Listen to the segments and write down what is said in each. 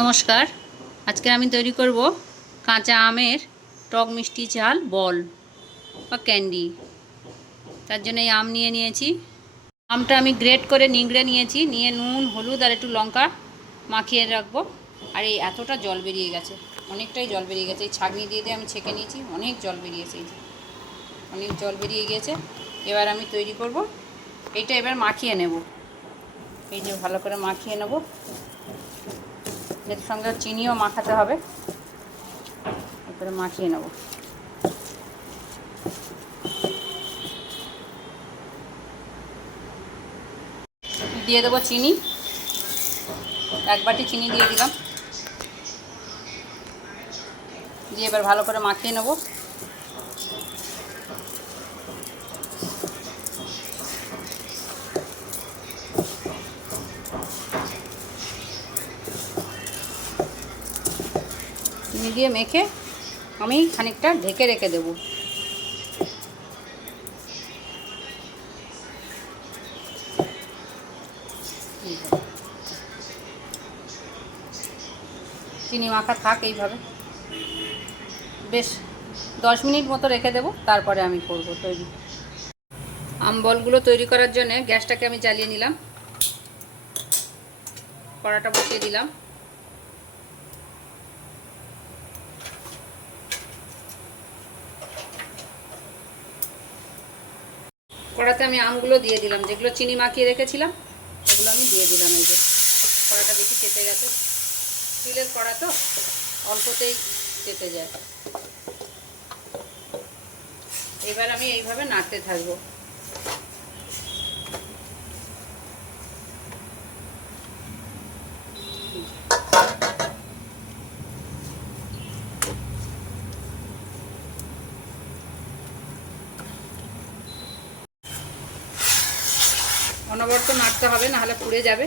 নমস্কার। আজকে আমি তৈরি করব কাঁচা আমের টক মিষ্টি চাল বল বা ক্যান্ডি। তার জন্য এই আম নিয়ে নিয়েছি। আমটা আমি গ্রেট করে নিংড়ে নিয়েছি। নিয়ে নুন, হলুদ আর একটু লঙ্কা মাখিয়ে রাখব। আর এই এতটা জল বেরিয়ে গেছে, অনেকটাই জল বেরিয়ে গেছে। এই ছাঁকনি দিয়ে দিয়ে আমি ছেঁকে নিয়েছি, অনেক জল বেরিয়েছে এই অনেক জল বেরিয়ে গিয়েছে এবার আমি তৈরি করব। এইটা এবার মাখিয়ে নেব। এই যে ভালো করে মাখিয়ে নেব। এর সঙ্গে চিনিও মাখাতে হবে। এরপরে মাখিয়ে নেব। দিয়ে দেবো চিনি। এক বাটি চিনি দিয়ে দিলাম। দিয়ে এবার ভালো করে মাখিয়ে নেব। দিয়ে মেখে আমি খানিকটা ঢেকে রেখে দেব। চিনি মাখা থাক এইভাবে। বেশ, দশ মিনিট মতো রেখে দেব, তারপরে আমি করব তৈরি। আম বলগুলো তৈরি করার জন্য গ্যাসটাকে আমি জ্বালিয়ে নিলাম। কড়াটা বসিয়ে দিলাম। কড়াতে আমি আমগুলো দিয়ে দিলাম। যেগুলো চিনি মাখিয়ে রেখেছিলাম, সেগুলো আমি দিয়ে দিলাম এই যে। কড়াটা বেশি চেপে গেছে। স্টিলের কড়া তো, অল্পতেই চেপে যায়। এবার আমি এইভাবে নাড়তে থাকব। অনবরত নাড়তে হবে, নাহলে পুড়ে যাবে।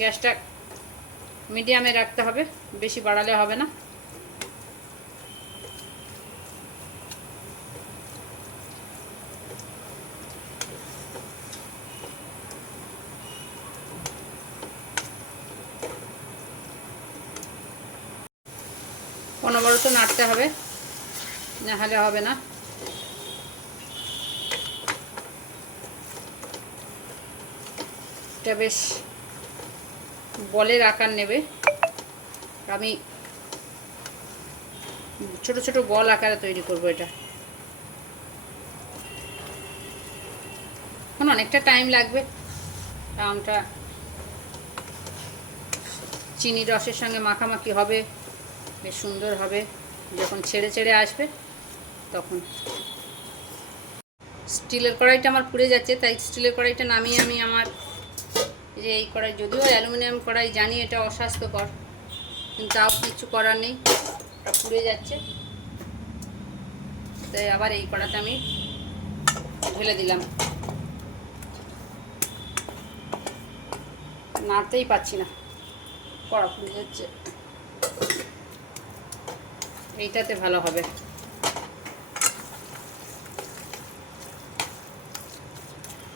গ্যাসটা মিডিয়ামে রাখতে হবে, বেশি বাড়ালে হবে না। অনবরত নাড়তে হবে, নাহলে হবে না। এটা বেশ বলের আকার নেবে। আমি ছোট ছোট বল আকারে তৈরি করব এটা। এখন অনেকটা টাইম লাগবে। আমটা চিনি রসের সঙ্গে মাখামাখি হবে, বেশ সুন্দর হবে। যখন ছেড়ে ছেড়ে আসবে, তখন। স্টিলের কড়াইটা আমার পুড়ে যাচ্ছে, তাই স্টিলের কড়াইটা নামিয়ে আমি আমার যে এই কড়াই যদিও অ্যালুমিনিয়াম কড়াই জানি এটা অস্বাস্থ্যকর, কিন্তু তাও কিছু করার নেই পুড়ে যাচ্ছে। তাই আবার এই কড়াতে আমি ঢেলে দিলাম। নাড়তেই পাচ্ছি না, কড়া পুড়ে যাচ্ছে। এইটাতে ভালো হবে।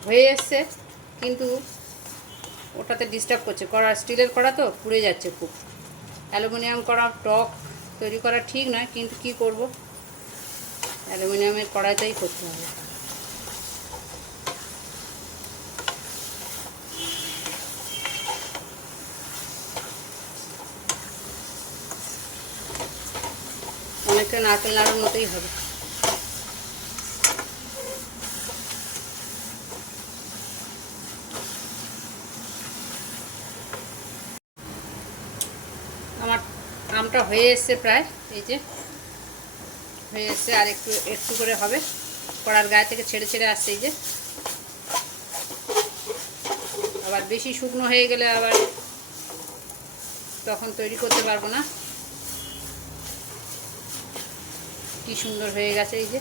হয়ে এসছে, কিন্তু ওটাতে ডিস্টার্ব করছে। কড়া স্টিলের কড়া তো পুড়ে যাচ্ছে খুব। অ্যালুমিনিয়াম কড়া, টক তৈরি করা ঠিক নয়, কিন্তু কি করব? অ্যালুমিনিয়ামের কড়াইতেই করতে হবে। অনেকটা নারকেল নাড়ুর মতোই হবে আমার আমটা হয়ে এসছে প্রায়, এই যে হয়ে এসছে, আর একটু একটু করে হবে। কড়ার গায়ে থেকে ছেড়ে ছেড়ে আসছে এই যে। আবার বেশি শুকনো হয়ে গেলে আবার তখন তৈরি করতে পারব না। কি সুন্দর হয়ে গেছে এই যে।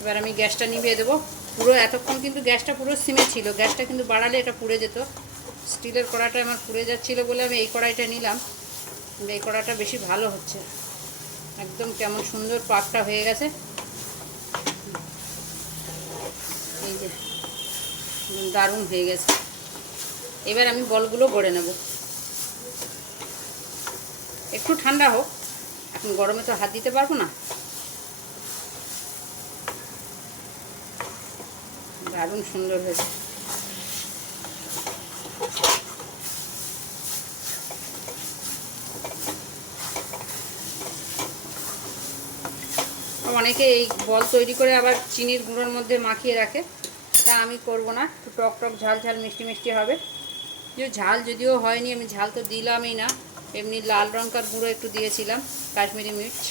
এবার আমি গ্যাসটা নিভিয়ে দেবো। পুরো এতক্ষণ কিন্তু গ্যাসটা পুরো সিমে ছিল, গ্যাসটা কিন্তু বাড়ালে এটা পুড়ে যেত। স্টিলের কড়াটা আমার পুড়ে যাচ্ছিল বলে আমি এই কড়াইটা নিলাম। এই কড়াটা বেশি ভালো হচ্ছে। একদম কেমন সুন্দর পাকটা হয়ে গেছে। এই যে দারুণ হয়ে গেছে। এবার আমি বলগুলো গড়ে নেব। একটু ঠান্ডা হোক, এখন গরমে তো হাত দিতে পারব না। দারুণ সুন্দর হয়েছে। অনেকে এই বল তৈরি করে আবার চিনির গুঁড়োর মধ্যে মাখিয়ে রাখে। তা আমি করব না, একটু টক টক ঝাল ঝাল মিষ্টি মিষ্টি হবে। ঝাল যদিও হয়নি, আমি ঝাল তো দিলামই না। এমনি লাল লঙ্কার গুঁড়ো একটু দিয়েছিলাম, কাশ্মীরি মির্চ।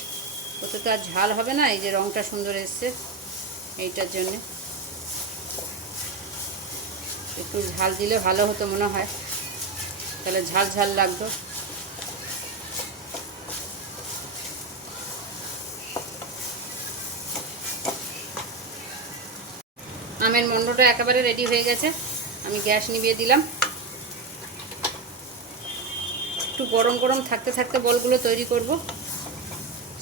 ওতে তো আর ঝাল হবে না, এই যে রঙটা সুন্দর এসছে এইটার জন্যে। একটু ঝাল দিলে ভালো হতো মনে হয়। তাহলে ঝাল ঝাল লাগতো। আমের মন্ডটা একেবারে রেডি হয়ে গেছে। আমি গ্যাস নিভিয়ে দিলাম। একটু গরম গরম থাকতে থাকতে বলগুলো তৈরি করব।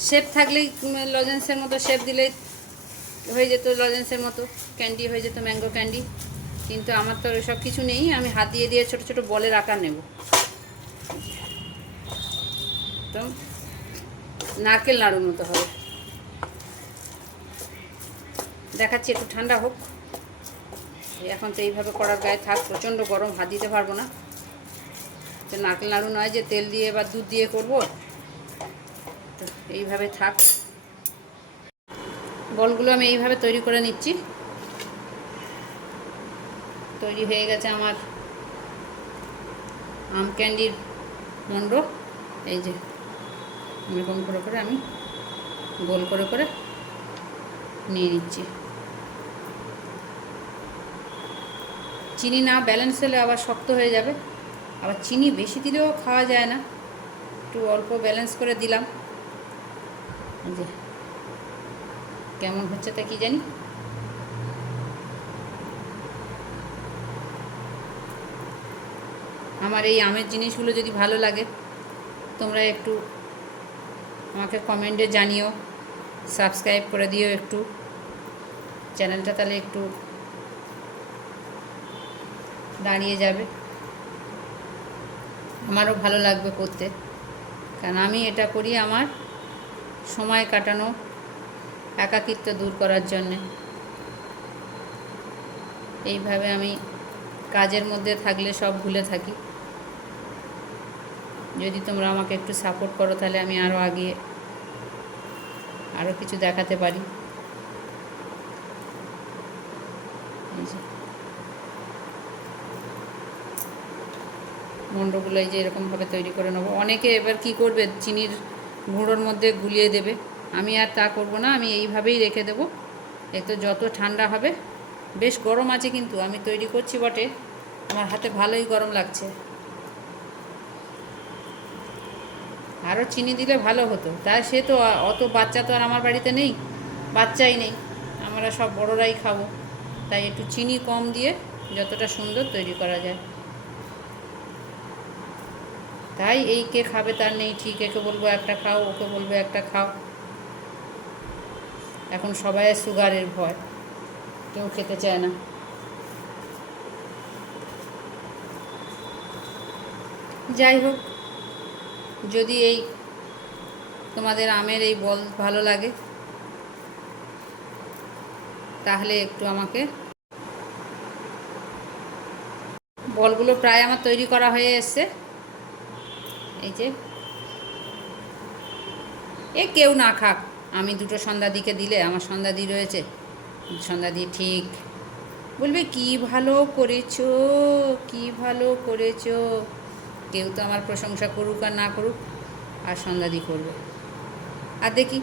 শেপ থাকলেই লজেন্সের মতো শেপ দিলেই হয়ে যেত, লজেন্সের মতো ক্যান্ডি হয়ে যেত ম্যাঙ্গো ক্যান্ডি কিন্তু আমার তো সব কিছু নেই, আমি হাত দিয়ে দিয়ে ছোট ছোট বলের আকার নেব। তো নারকেল নাড়ুর মতো হবে। দেখাচ্ছি, একটু ঠান্ডা হোক। এখন তো এইভাবে করার গায়ে থাক, প্রচণ্ড গরম হাত দিতে পারব না। তো নারকেল নাড়ু নয় যে তেল দিয়ে বা দুধ দিয়ে করব। তো এইভাবে থাক। বলগুলো আমি এইভাবে তৈরি করে নিচ্ছি। তৈরি হয়ে গেছে আমার আম ক্যান্ডির মন্ড। এই যে এরকম করে করে আমি গোল করে করে নিয়ে নিচ্ছি। চিনি না ব্যালেন্স হলে আবার শক্ত হয়ে যাবে। আবার চিনি বেশি দিলেও খাওয়া যায় না। একটু অল্প ব্যালেন্স করে দিলাম। যে, কেমন হচ্ছে তা কি জানি? আমার এই আমের জিনিসগুলো যদি ভালো লাগে, তোমরা একটু আমাকে কমেন্টে জানিও। সাবস্ক্রাইব করে দিও একটু। চ্যানেলটা তাহলে একটু দাঁড়িয়ে যাবে। আমারও ভালো লাগবে করতে। কারণ আমি এটা করি আমার সময় কাটানো, একাকিত্ব দূর করার জন্যে। এইভাবে আমি কাজের মধ্যে থাকলে সব ভুলে থাকি। যদি তোমরা আমাকে একটু সাপোর্ট করো তাহলে আমি আরও আগিয়ে আরও কিছু দেখাতে পারি এই যে মণ্ডগুলো এই যে এরকমভাবে তৈরি করে নেব। অনেকে এবার কি করবে? চিনির গুঁড়োর মধ্যে গুলিয়ে দেবে। আমি আর তা করব না, আমি এইভাবেই রেখে দেবো। এতো যত ঠান্ডা হবে, বেশ গরম আছে কিন্তু, আমি তৈরি করছি বটে। আমার হাতে ভালোই গরম লাগছে। আরও চিনি দিলে ভালো হতো। তাই সে তো, অত বাচ্চা তো আর আমার বাড়িতে নেই, বাচ্চাই নেই। আমরা সব বড়রাই খাব। তাই একটু চিনি কম দিয়ে যতটা সুন্দর তৈরি করা যায়। তাই এই কে খাবে তার নেই, ঠিক, একে বলব একটা খাও, ওকে বলব একটা খাও। এখন সবাই সুগারের ভয়, কেউ খেতে চায় না। যাই হোক, যদি এই তোমাদের আমের এই বল ভালো লাগে, তাহলে একটু আমাকে বলগুলো প্রায় আমার তৈরি করা হয়ে এসছে। এই যে। এ কেউ না খাক, আমি দুটো সন্ধ্যাদিকে দিলে, আমার সন্ধ্যাদি রয়েছে। সন্ধ্যাদি ঠিক। বলবে, কি ভালো করেছ, কি ভালো করেছ? কেউ তো আমার প্রশংসা করুক আর না করুক, আর সন্ধ্যাদি করবে। আর দেখি,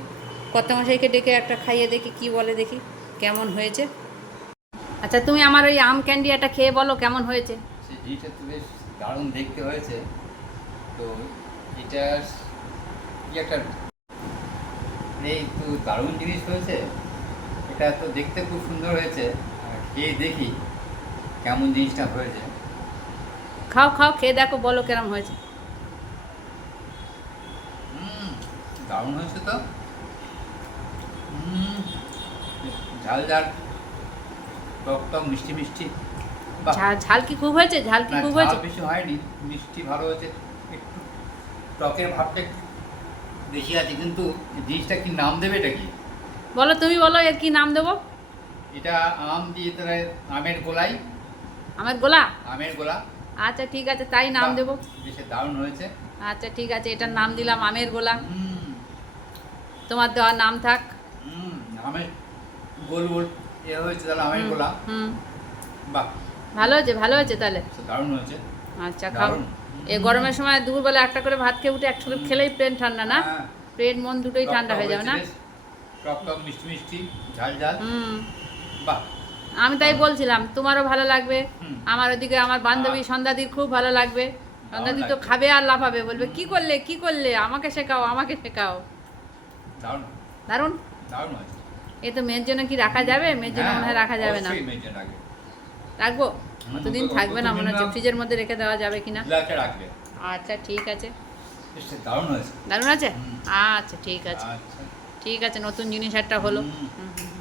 কর্তামশাইকে ডেকে একটা খাইয়ে দেখি, কি বলে দেখি, কেমন হয়েছে? আচ্ছা তুমি আমার ওই আম ক্যান্ডি একটা খেয়ে বলো, কেমন হয়েছে? দারুণ দেখতে হয়েছে। তো এটা কি একটা এই তো দারুণ জিনিস হয়েছে। এটা তো দেখতে খুব সুন্দর হয়েছে। খেয়ে দেখি কেমন জিনিসটা হয়েছে। খাও খাও খেয়ে দেখো বলো কেরম হয়েছে। হুম দারুণ হয়েছে তো। হুম ঝাল ঝাল। টক টক মিষ্টি মিষ্টি। ঝাল কি খুব হয়েছে? ঝাল কি খুব হয়েছে? বেশি হয়নি মিষ্টি ভালো হয়েছে। টকের ভাবটা বেশি আছে কিন্তু জিনিসটা কি নাম দেবে এটা কি? বলো তুমি বলো এর কি নাম দেবো? এটা আম দিয়ে তাহলে আমের গোলাই। আমার গোলা? আমের গোলা। আচ্ছা ঠিক আছে তাই নাম দেবো। বেশ দারুণ হয়েছে। আচ্ছা ঠিক আছে এটার নাম দিলাম আমের গোলা। তোমার দেওয়ার নাম থাক। হুম, আমের গোল গোল এ হয়েছে তাহলে আমের গোলা। হুম। বাহ। ভালো হয়েছে ভালো হয়েছে তাহলে। দারুণ হয়েছে। আচ্ছা খাও। এই গরমের সময় দুপুরবেলা একটা করে ভাত খেয়ে উঠে করে খেলেই প্লেন ঠান্ডা না? হ্যাঁ, পেট মন দুটোই ঠান্ডা হয়ে যাবে না? টক টক মিষ্টি মিষ্টি ঝাল ঝাল। হুম। বাহ। আমি তাই বলছিলাম তোমারও ভালো লাগবে। আমার ওদিকে আমার বান্ধবী সন্ধ্যাদির খুব ভালো লাগবে। সন্ধ্যাদি তো খাবে আর লাফাবে বলবে কি করলে কি করলে? আমাকে শেখাও আমাকে শেখাও। দারুণ। দারুণ? এ তো মেয়ের জন্য কি রাখা যাবে? মেয়ের জন্য মনে হয় রাখা যাবে না। রাখবে। কতদিন থাকবে না মনে হচ্ছে। ফ্রিজের মধ্যে রেখে দেওয়া যাবে কিনা? না আচ্ছা ঠিক আছে। দারুণ আছে দারুণ আছে? আচ্ছা ঠিক আছে। আচ্ছা। ঠিক আছে নতুন জিনিস একটা হলো। হুম, হুম।